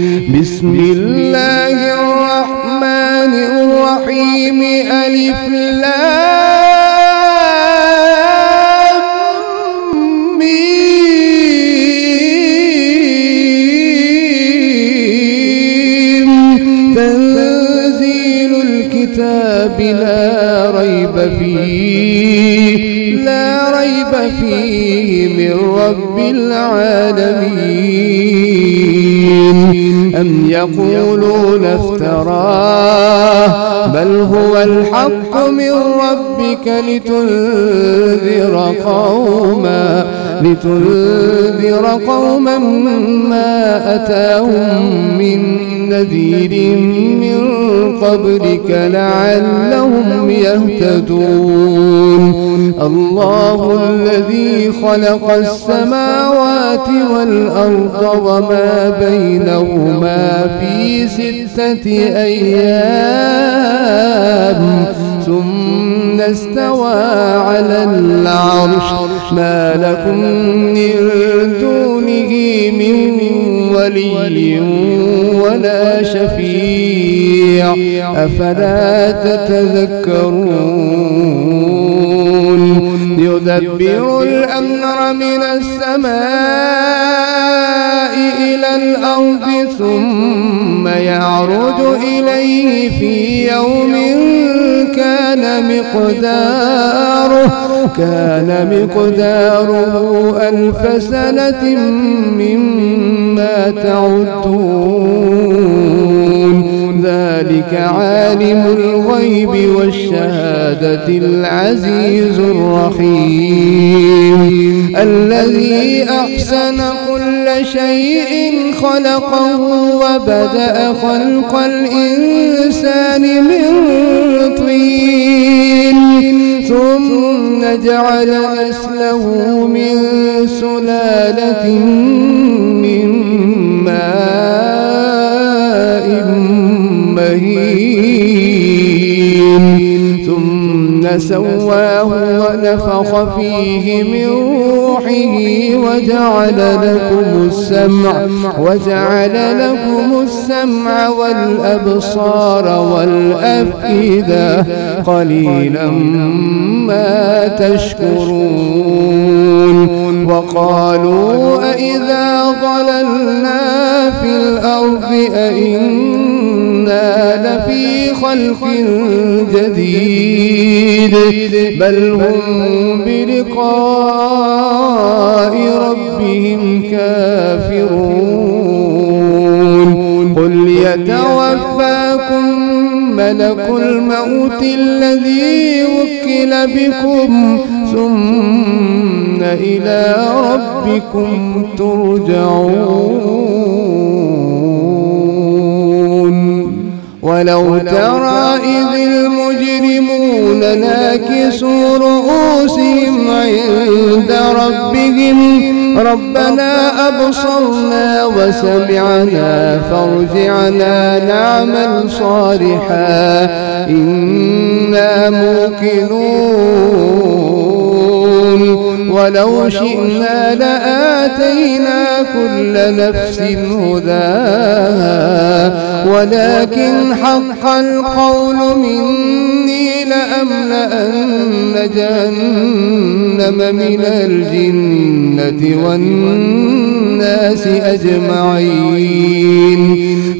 بسم الله الرحمن الرحيم. ألف لام ميم. تنزيل الكتاب لا ريب فيه من رب العالمين. أم يقولون افتراه بل هو الحق من ربك لتنذر قوما ما أتاهم من نذير من قبلك لعلهم يهتدون. الله الذي خلق السماوات والأرض وما بينهما في 6 أيام ثم استوى على العرش. ما لكم من دونه من ولي ولا شفيع أفلا تتذكرون. يدبر الأمر من السماء إلى الأرض ثم يعرج إليه في يوم كان مقداره 1000 سنة مما تعدون. ذلك عالم الغيب والشهادة العزيز الرحيم. الذي أحسن كل شيء خلقه وبدأ خلق الإنسان من طين ثم جعل نسله من سلالة من ماء مهين ثم سواه ونفخ فيه من روحه وجعل لكم السمع والأبصار والأفئدة قليلا ما تشكرون. وقالوا أإذا ضللنا في الأرض أإنا لفي خلق جديد بل هم بلقاء ربهم كافرون. قل يتوفاكم ملك الموت الذي وكل بكم ثم إلى ربكم ترجعون. ولو ترى إذ المجرمون ناكسوا رؤوسهم عند ربهم ربنا أبصرنا وسمعنا فارجعنا نعمل صالحا إنا موقنون. ولو شئنا لآتينا كل نفس هداها ولكن حق القول مني لأملأن جهنم من الجنة والناس أجمعين.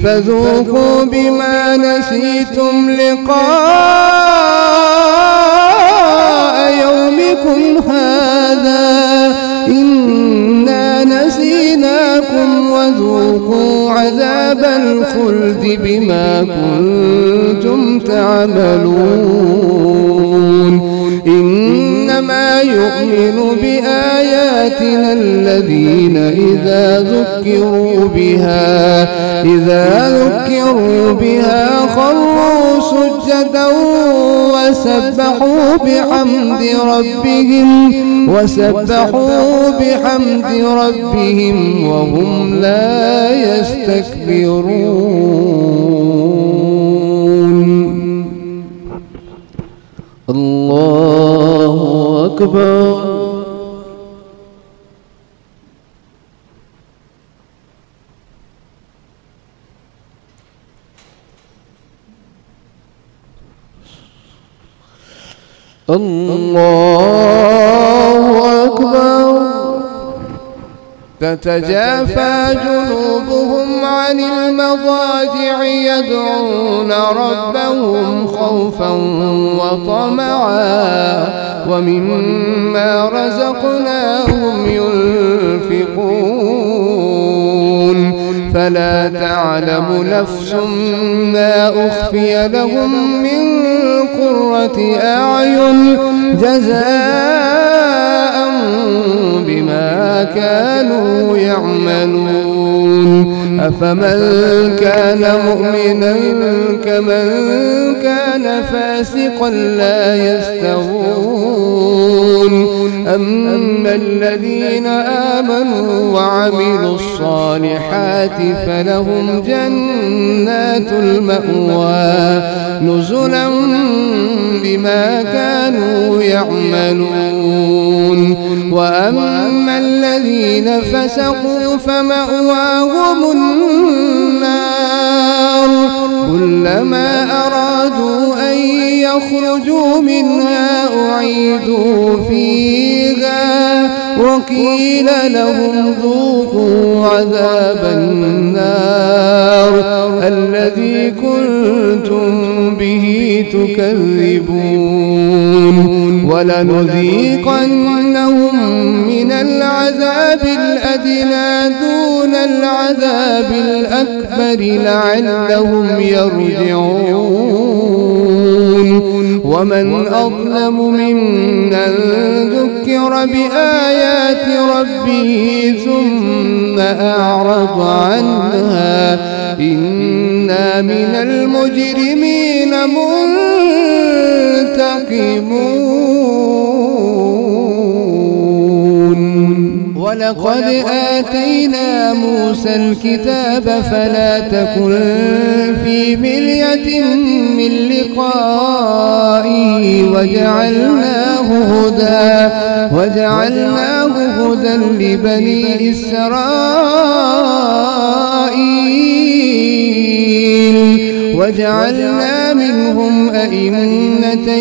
فذوقوا بما نسيتم لقاء يومكم هذا إنا نسيناكم وذوقوا عذاب الخلد بما كنتم تعملون. إنما يؤمن بآياتنا الذين إذا ذكروا بها خروا سجدا وسبحوا بحمد ربهم وهم لا يستكبرون. الله أكبر. الله أكبر. تتجافى جنوبهم عن المضاجع يدعون ربهم خوفا وطمعا ومما رزقناهم ينفقون فلا تعلم نفس ما أخفي لهم من قرة أعين جزاء بما كانوا يعملون أفمن كان مؤمنا كمن كان فاسقا لا يستوون أما الذين آمنوا وعملوا الصالحات فلهم جنات المأوى نزلا بما كانوا يعملون وأما الذين فسقوا فمأواهم النار كلما أرادوا أن يخرجوا منها أعيدوا فيها وقيل لهم ذوقوا عذاب النار الذي كنتم به تكذبون ولنذيقنهم من العذاب الأدنى دون العذاب الأكبر لعلهم يرجعون ومن أظلم ممن ذكر بآيات ربه ثم أعرض عنها إنا من المجرمين منتقمون ولقد آتينا موسى الكتاب فلا تكن في مرية من لقائه وجعلناه هدى لبني إسرائيل وجعلنا منهم أئمة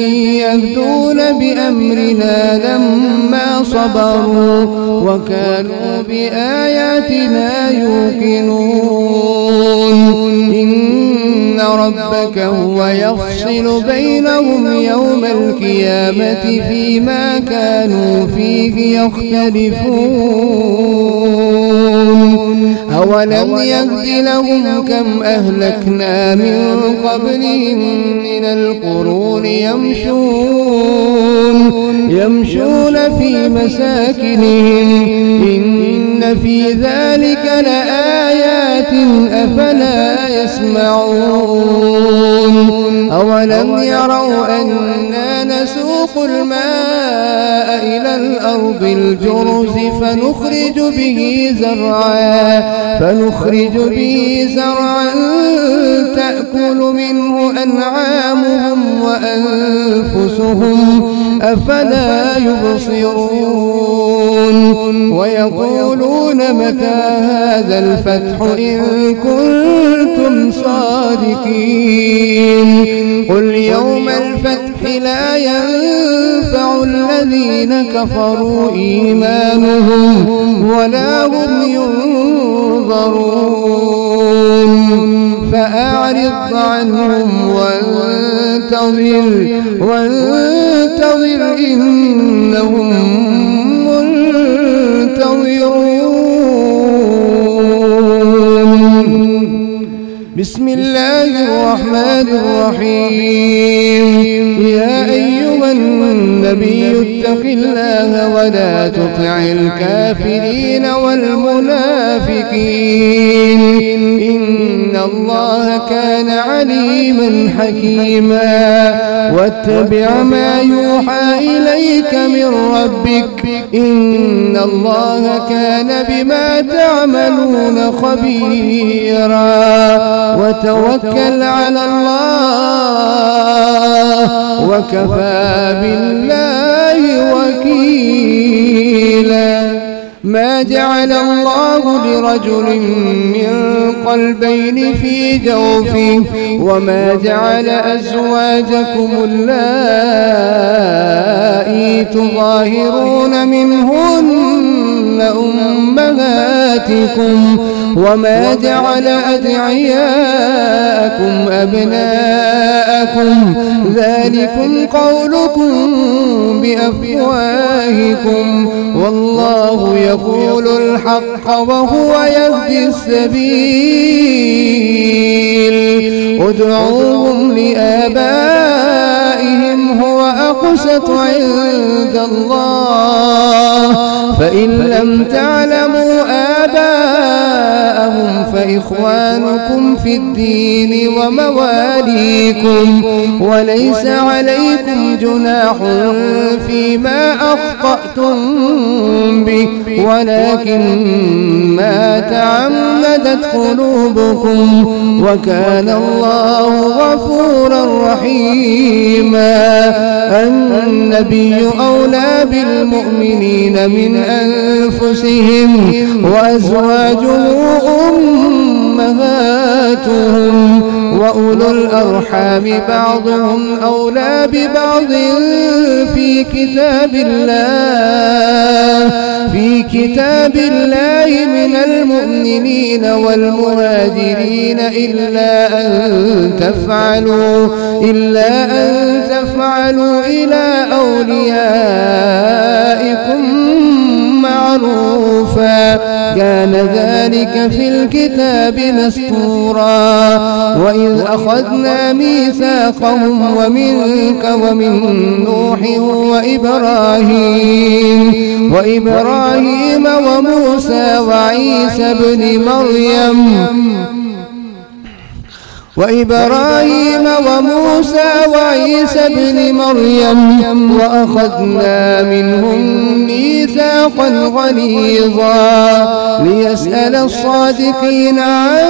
يهدون بأمرنا لما صبروا وكانوا بآياتنا يوقنون إن ربك هو يفصل بينهم يوم القيامة فيما كانوا فيه يختلفون أولم يهد لهم كم أهلكنا من قبلهم من القرون يمشون في مساكنهم إن في ذلك لآيات أفلا يسمعون أولم يروا أنا نسوق الماء إلى الأرض الجرز فنخرج به زرعا تأكل منه أنعامهم وأنفسهم أفلا يبصرون ويقولون متى هذا الفتح إن كنتم صادقين قل يوم الفتح لا ينفع الذين كفروا إيمانهم ولا هم ينظرون فأعرض عنهم وانتظر إنهم منتظرون بسم الله الرحمن الرحيم يا أيها النبي اتق الله ولا تطع الكافرين والمنافقين إن الله كان عليما حكيما واتبع ما يوحى إليك من ربك إن الله كان بما تعملون خبيرا وتوكل على الله وكفى بالله وكيلا ما جعل الله لرجل من قلبين في جوفه وما جعل أزواجكم اللائي تظاهرون منهن أمهاتكم وما جعل أدعياءكم أبناءكم ذلكم قولكم بأفواهكم والله يقول الحق وهو يهدي السبيل ادعوهم لآبائهم هو أقسط عند الله فإن لم تعلموا آباءهم فإخوانكم في الدين ومواليكم وليس عليكم جناح فيما أخطأتم به ولكن ما تعمدت قلوبكم وكان الله غفورا رحيما النبي أولى بالمؤمنين من أنفسهم وأزواجه أمهاتهم وأولو الأرحام بعضهم أولى ببعض في كتاب الله من المؤمنين والمهاجرين إلا أن تفعلوا إلى أوليائكم معروفا كان ذلك في الكتاب مسطورا وإذ أخذنا ميثاقهم ومنك ومن نوح وإبراهيم وموسى وعيسى بن مريم وأخذنا منهم ميثاقا غليظا ليسأل الصادقين عن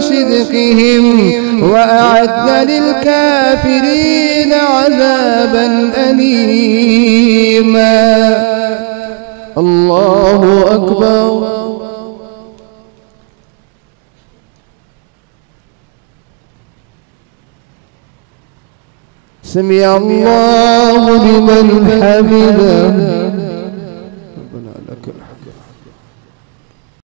صدقهم وأعد للكافرين عذابا أليما الله أكبر سمع الله لمن حمده